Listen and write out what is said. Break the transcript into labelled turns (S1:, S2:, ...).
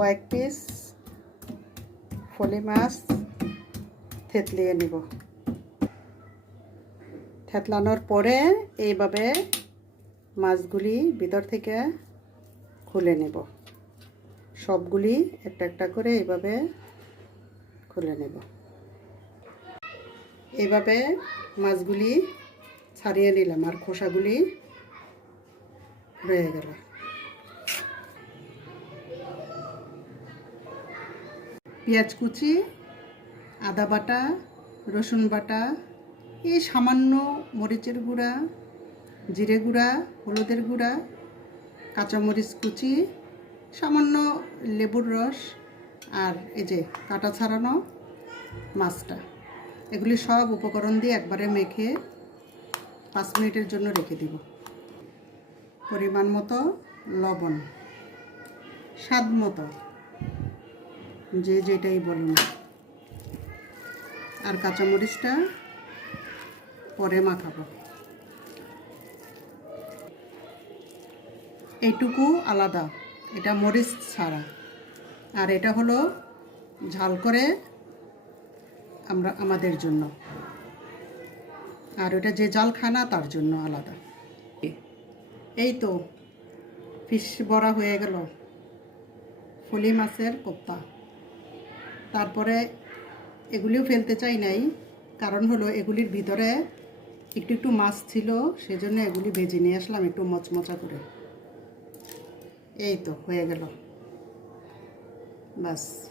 S1: কয়েক পিস ফলি মাছ থেতলিয়ে নিব থেতলানোর পরে এইভাবে মাছগুলি ভিতর থেকে খুলে নেব। সবগুলি একটা একটা করে এইভাবে খুলে নেব। এইভাবে মাছগুলি ছাড়িয়ে নিলাম আর খোসাগুলি রয়ে গেল। পেঁয়াজ কুচি, আদা বাটা, রসুন বাটা, এই সামান্য মরিচের গুঁড়া, জিরে গুঁড়া, হলুদের গুঁড়া, কাঁচামরিচ কুচি, সামান্য লেবুর রস আর এই যে কাটা ছাড়ানো মাছটা। এগুলি সব উপকরণ দিয়ে একবারে মেখে পাঁচ মিনিটের জন্য রেখে দিব। পরিমাণ মতো লবণ, স্বাদ মতো। যে যেটাই বলুন আর কাঁচামরিচটা পরে মাখাবো। এইটুকু আলাদা, এটা মরিচ ছাড়া। আর এটা হলো ঝাল করে আমরা, আমাদের জন্য। আর ওটা যে জাল খায় না, তার জন্য আলাদা। এই তো, ফিশ বড়া হয়ে গেল। ফলি মাছের কোপ্তা। তারপরে এগুলিও ফেলতে চাই নাই। কারণ হলো এগুলির ভিতরে একটু একটু মাছ ছিল, সেজন্য এগুলি ভেজে নিয়ে আসলাম একটু মচমচা করে। এই তো, হয়ে গেল। বাস।